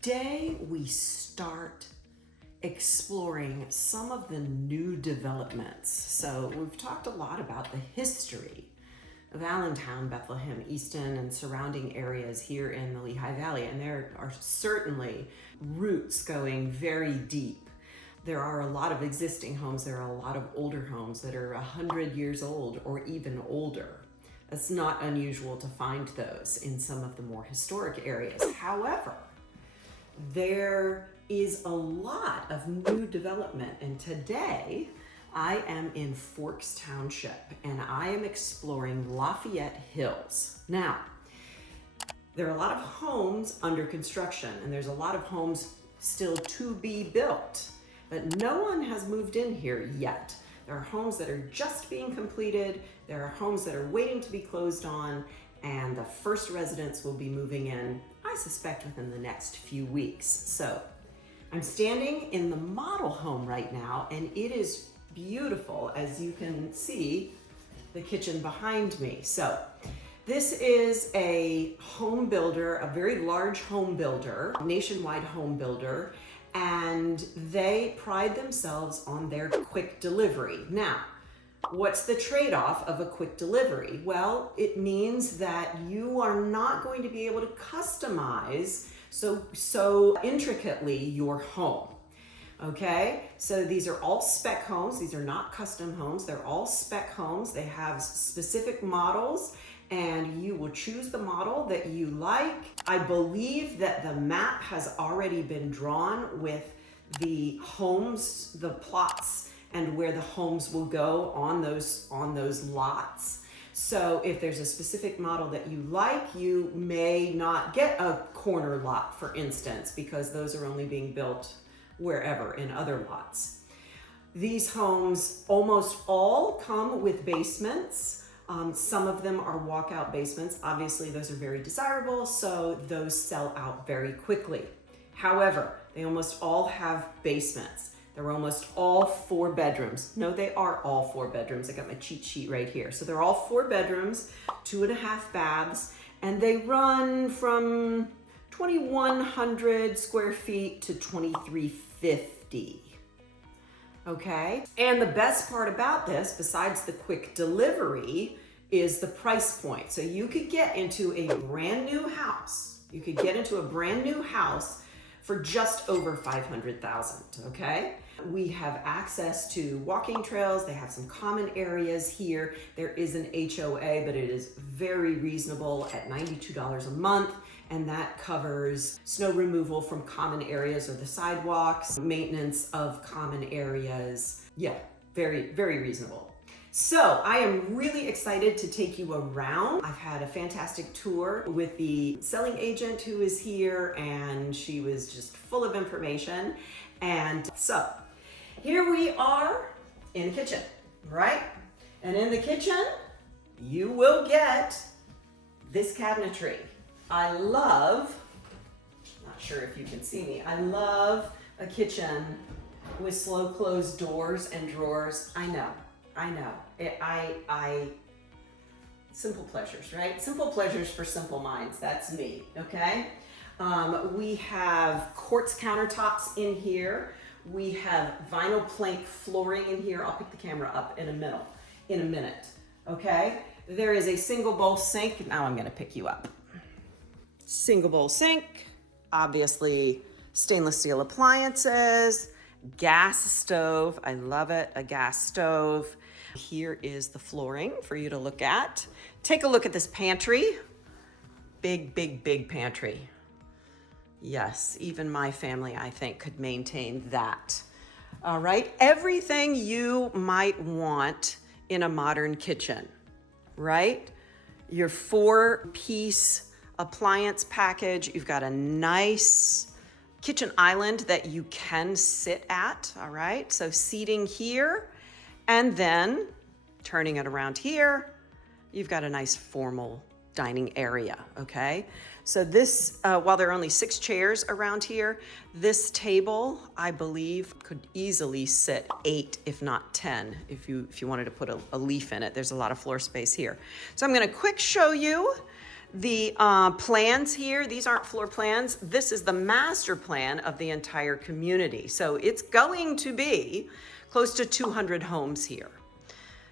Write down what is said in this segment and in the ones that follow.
Today we start exploring some of the new developments. So we've talked a lot about the history of Allentown, Bethlehem, Easton, and surrounding areas here in the Lehigh Valley, and there are certainly roots going very deep. There are a lot of existing homes, there are a lot of older homes that are 100 years old or even older. It's not unusual to find those in some of the more historic areas. However, there is a lot of new development, and today I am in Forks Township and I am exploring Lafayette Hills. Now, there are a lot of homes under construction and there's a lot of homes still to be built, but no one has moved in here yet. There are homes that are just being completed, there are homes that are waiting to be closed on, and the first residents will be moving in, I suspect, within the next few weeks. So I'm standing in the model home right now, and it is beautiful. As you can see, the kitchen behind me. So this is a home builder, a very large home builder, nationwide home builder, and they pride themselves on their quick delivery. Now, what's the trade-off of a quick delivery? Well, it means that you are not going to be able to customize so intricately your home. Okay, so these are all spec homes. These are not custom homes. They're all spec homes. They have specific models, and you will choose the model that you like. I believe that the map has already been drawn with the homes, the plots, and where the homes will go on those lots. So if there's a specific model that you like, you may not get a corner lot, for instance, because those are only being built wherever in other lots. These homes almost all come with basements. Some of them are walkout basements. Obviously, those are very desirable, so those sell out very quickly. However, they almost all have basements. They're almost all 4 bedrooms. No, they are all 4 bedrooms. I got my cheat sheet right here. So they're all 4 bedrooms, 2.5 baths, and they run from 2,100 square feet to 2,350. Okay? And the best part about this, besides the quick delivery, is the price point. So you could get into a brand new house. You could get into a brand new house for just over $500,000, okay? We have access to walking trails. They have some common areas here. There is an HOA, but it is very reasonable at $92 a month. And that covers snow removal from common areas or the sidewalks, maintenance of common areas. Yeah, very, very reasonable. So I am really excited to take you around. I've had a fantastic tour with the selling agent who is here, and she was just full of information. And so here we are in the kitchen, right? And in the kitchen, you will get this cabinetry. I love, not sure if you can see me, I love a kitchen with slow closed doors and drawers. I know. Simple pleasures, right? Simple pleasures for simple minds. That's me, okay? We have quartz countertops in here. We have vinyl plank flooring in here. I'll pick the camera up in a minute, okay? There is a single bowl sink. Now I'm gonna pick you up. Single bowl sink, obviously stainless steel appliances, gas stove. I love it, a gas stove. Here is the flooring for you to look at. Take a look at this pantry. Big, big, big pantry. Yes, even my family, I think, could maintain that. All right, everything you might want in a modern kitchen, right? Your 4-piece appliance package. You've got a nice kitchen island that you can sit at, all right? So seating here, and then turning it around here, you've got a nice formal dining area, okay? So this, while there are only 6 chairs around here, this table, I believe, could easily sit 8, if not 10, if you wanted to put a leaf in it. There's a lot of floor space here. So I'm gonna quick show you The plans here, these aren't floor plans. This is the master plan of the entire community. So it's going to be close to 200 homes here.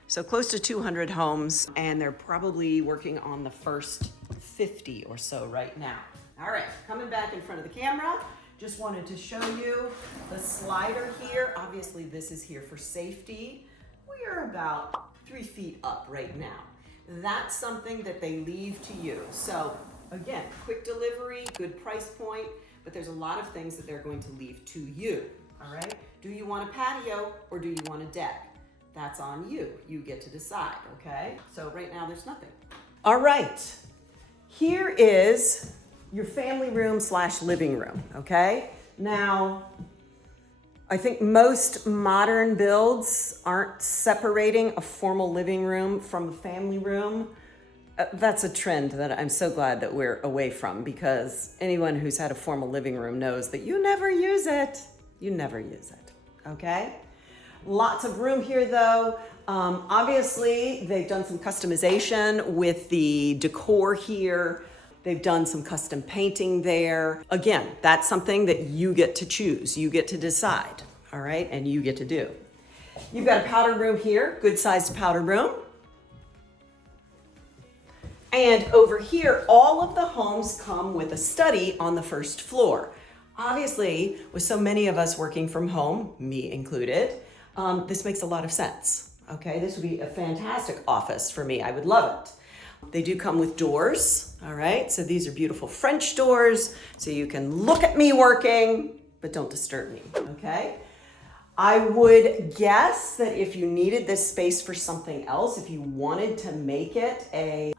So close to 200 homes, and they're probably working on the first 50 or so right now. All right, coming back in front of the camera, just wanted to show you the slider here. Obviously this is here for safety. We are about 3 feet up right now. That's something that they leave to you. So again, quick delivery, good price point, but there's a lot of things that they're going to leave to you, all right? Do you want a patio or do you want a deck? That's on you. You get to decide, okay? So right now there's nothing. All right, here is your family room / living room, okay? Now, I think most modern builds aren't separating a formal living room from a family room. That's a trend that I'm so glad that we're away from, because anyone who's had a formal living room knows that you never use it. You never use it, okay? Lots of room here though. Obviously, they've done some customization with the decor here. They've done some custom painting there. Again, that's something that you get to choose. You get to decide, all right? And you get to do. You've got a powder room here, good sized powder room. And over here, all of the homes come with a study on the first floor. Obviously, with so many of us working from home, me included, this makes a lot of sense, okay? This would be a fantastic office for me. I would love it. They do come with doors, all right? So these are beautiful French doors, so you can look at me working, but don't disturb me, okay? I would guess that if you needed this space for something else, if you wanted to make it a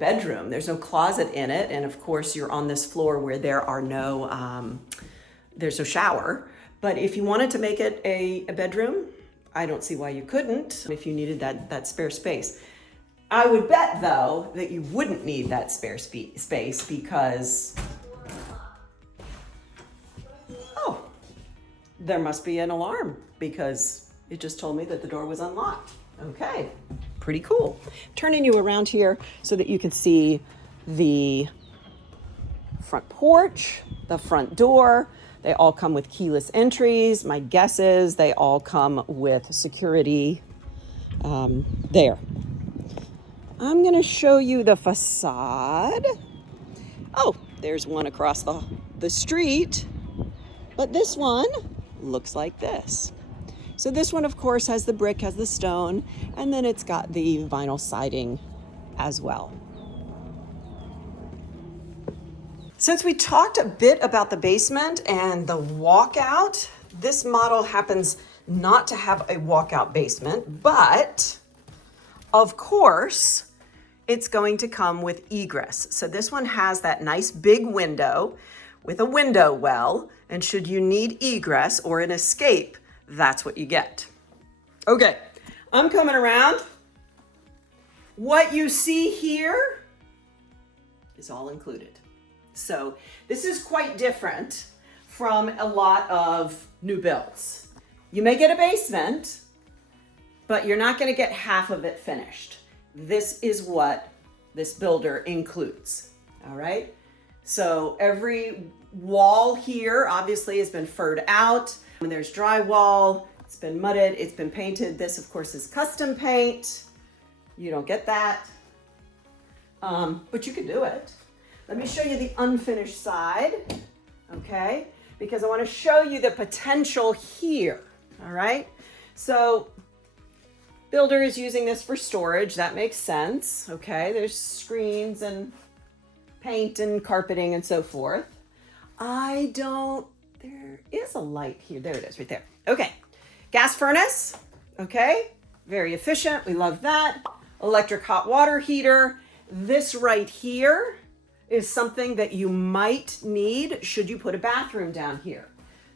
bedroom, there's no closet in it, and of course you're on this floor where there are no, there's no shower. But if you wanted to make it a bedroom, I don't see why you couldn't if you needed that spare space. I would bet though that you wouldn't need that spare space because, oh, there must be an alarm because it just told me that the door was unlocked. Okay, pretty cool. Turning you around here so that you can see the front porch, the front door. They all come with keyless entries. My guess is they all come with security there. I'm gonna show you the facade. Oh, there's one across the street, but this one looks like this. So this one, of course, has the brick, has the stone, and then it's got the vinyl siding as well. Since we talked a bit about the basement and the walkout, this model happens not to have a walkout basement, but of course, it's going to come with egress. So this one has that nice big window with a window well, and should you need egress or an escape, that's what you get. Okay, I'm coming around. What you see here is all included. So this is quite different from a lot of new builds. You may get a basement, but you're not gonna get half of it finished. This is what this builder includes, all right? So every wall here obviously has been furred out. When there's drywall, it's been mudded, it's been painted. This of course is custom paint. You don't get that, but you can do it. Let me show you the unfinished side, okay? Because I want to show you the potential here, all right? So builder is using this for storage. That makes sense, okay? There's screens and paint and carpeting and so forth. There is a light here. There it is right there. Okay, gas furnace, okay? Very efficient, we love that. Electric hot water heater. This right here is something that you might need should you put a bathroom down here.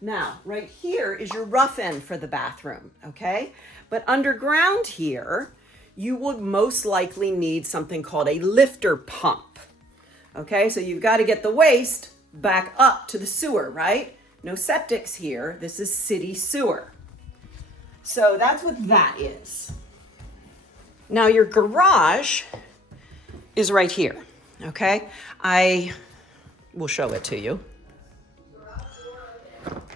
Now, right here is your rough end for the bathroom, okay? But underground here, you would most likely need something called a lifter pump, okay? So you've got to get the waste back up to the sewer, right? No septics here. This is city sewer. So that's what that is. Now your garage is right here, Okay, I will show it to you.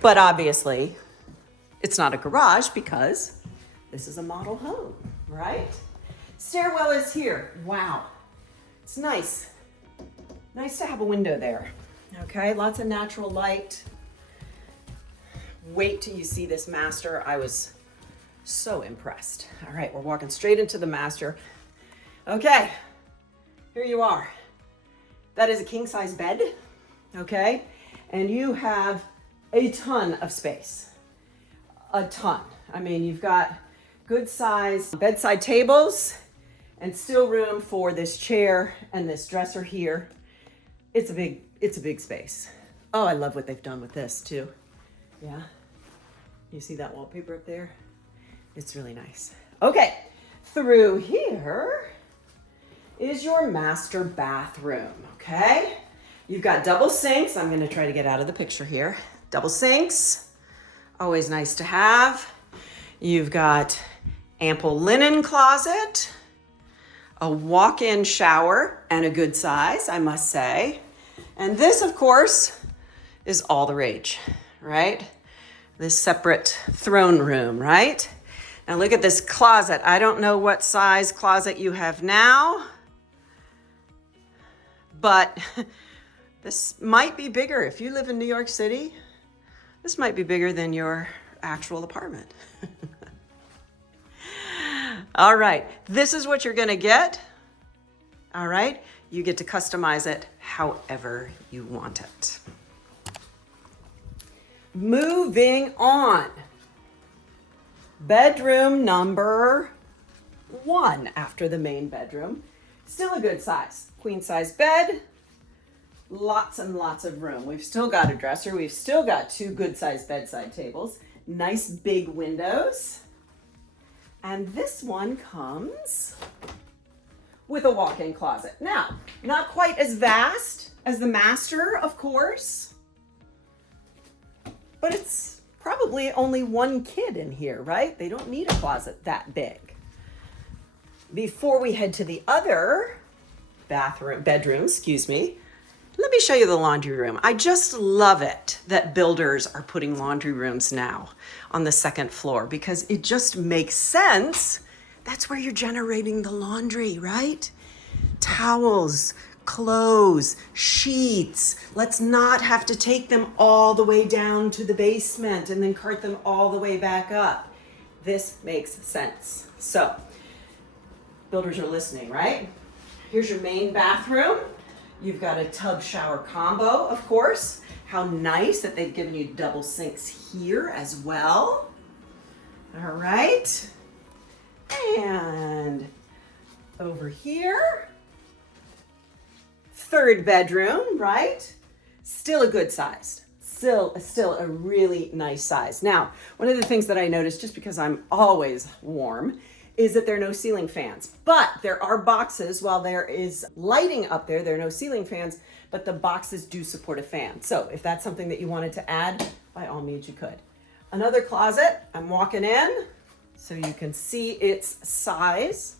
But obviously, it's not a garage because this is a model home, right? Stairwell is here. Wow, it's nice. Nice to have a window there. Okay, lots of natural light. Wait till you see this master. I was so impressed. All right, we're walking straight into the master. Okay, here you are. That is a king size bed, okay? And you have a ton of space, a ton. I mean, you've got good size bedside tables and still room for this chair and this dresser here. It's a big space. Oh, I love what they've done with this too. Yeah, you see that wallpaper up there? It's really nice. Okay, through here is your master bathroom, okay? You've got double sinks. I'm gonna try to get out of the picture here. Double sinks, always nice to have. You've got ample linen closet, a walk-in shower, and a good size, I must say. And this, of course, is all the rage, right? This separate throne room, right? Now look at this closet. I don't know what size closet you have now, but this might be bigger. If you live in New York City, this might be bigger than your actual apartment. All right, this is what you're gonna get. All right, you get to customize it however you want it. Moving on. Bedroom number 1 after the main bedroom. Still a good size, queen size bed. Lots and lots of room. We've still got a dresser. We've still got 2 good sized bedside tables. Nice big windows. And this one comes with a walk-in closet. Now, not quite as vast as the master, of course, but it's probably only 1 kid in here, right? They don't need a closet that big. Before we head to the other bedroom, let me show you the laundry room. I just love it that builders are putting laundry rooms now on the 2nd floor because it just makes sense. That's where you're generating the laundry, right? Towels, clothes, sheets. Let's not have to take them all the way down to the basement and then cart them all the way back up. This makes sense. So, builders are listening, right? Here's your main bathroom. You've got a tub shower combo, of course. How nice that they've given you double sinks here as well. All right. And over here, 3rd bedroom, right? Still a good size. Still a really nice size. Now, one of the things that I noticed, just because I'm always warm, is that there are no ceiling fans. But there are boxes. While there is lighting up there, there are no ceiling fans, but the boxes do support a fan. So if that's something that you wanted to add, by all means you could. Another closet, I'm walking in so you can see its size.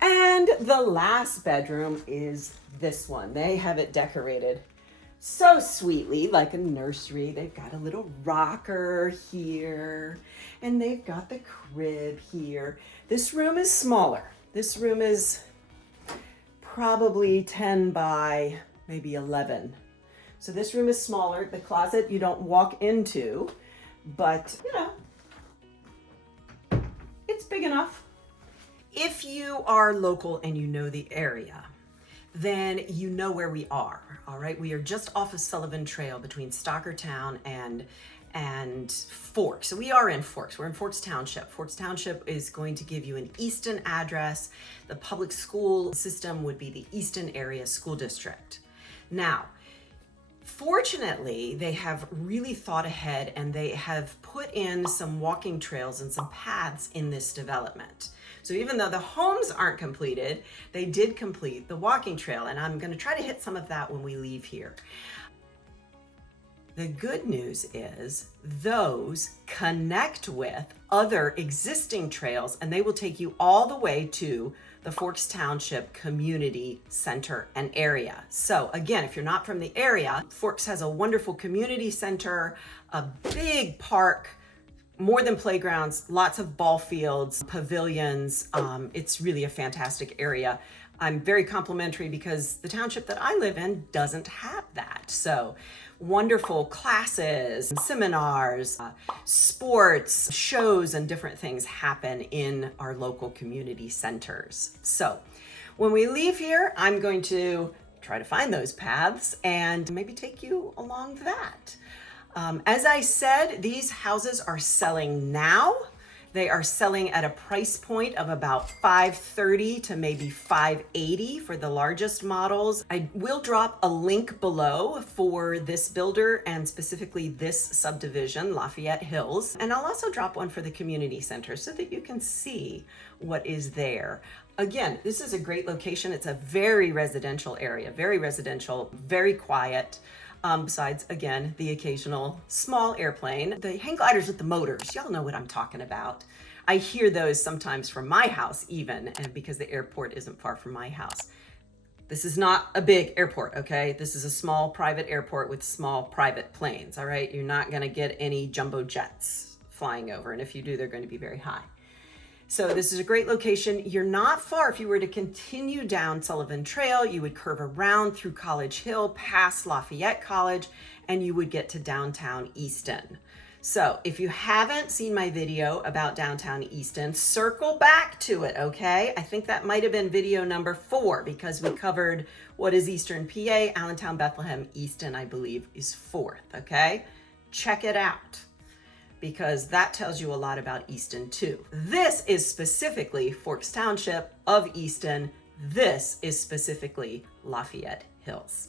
And the last bedroom is this one. They have it decorated so sweetly, like a nursery. They've got a little rocker here, and they've got the crib here. This room is smaller. This room is probably 10 by maybe 11. So this room is smaller. The closet you don't walk into, but you know, it's big enough. If you are local and you know the area, then you know where we are, all right? We are just off of Sullivan Trail between Stockertown and Forks. So we are in Forks. We're in Forks Township. Forks Township is going to give you an Easton address. The public school system would be the Easton Area School District. Now, fortunately, they have really thought ahead and they have put in some walking trails and some paths in this development. So even though the homes aren't completed, they did complete the walking trail, and I'm going to try to hit some of that when we leave here. The good news is those connect with other existing trails, and they will take you all the way to the Forks Township Community Center and area. So again, if you're not from the area, Forks has a wonderful community center, a big park, more than playgrounds, lots of ball fields, pavilions. It's really a fantastic area. I'm very complimentary because the township that I live in doesn't have that. So wonderful classes, seminars, sports, shows, and different things happen in our local community centers. So when we leave here, I'm going to try to find those paths and maybe take you along that. As I said, these houses are selling now. They are selling at a price point of about $530 to maybe $580 for the largest models. I will drop a link below for this builder and specifically this subdivision, Lafayette Hills. And I'll also drop one for the community center so that you can see what is there. Again, this is a great location. It's a very residential area, very residential, very quiet. Besides, again, the occasional small airplane, the hang gliders with the motors, y'all know what I'm talking about. I hear those sometimes from my house even, and because the airport isn't far from my house. This is not a big airport, okay? This is a small private airport with small private planes, all right? You're not gonna get any jumbo jets flying over, and if you do, they're going to be very high. So this is a great location. You're not far. If you were to continue down Sullivan Trail, you would curve around through College Hill, past Lafayette College, and you would get to downtown Easton. So if you haven't seen my video about downtown Easton, circle back to it, okay? I think that might have been video number 4 because we covered what is Eastern PA, Allentown, Bethlehem, Easton, I believe, is 4th, okay? Check it out, because that tells you a lot about Easton too. This is specifically Forks Township of Easton. This is specifically Lafayette Hills.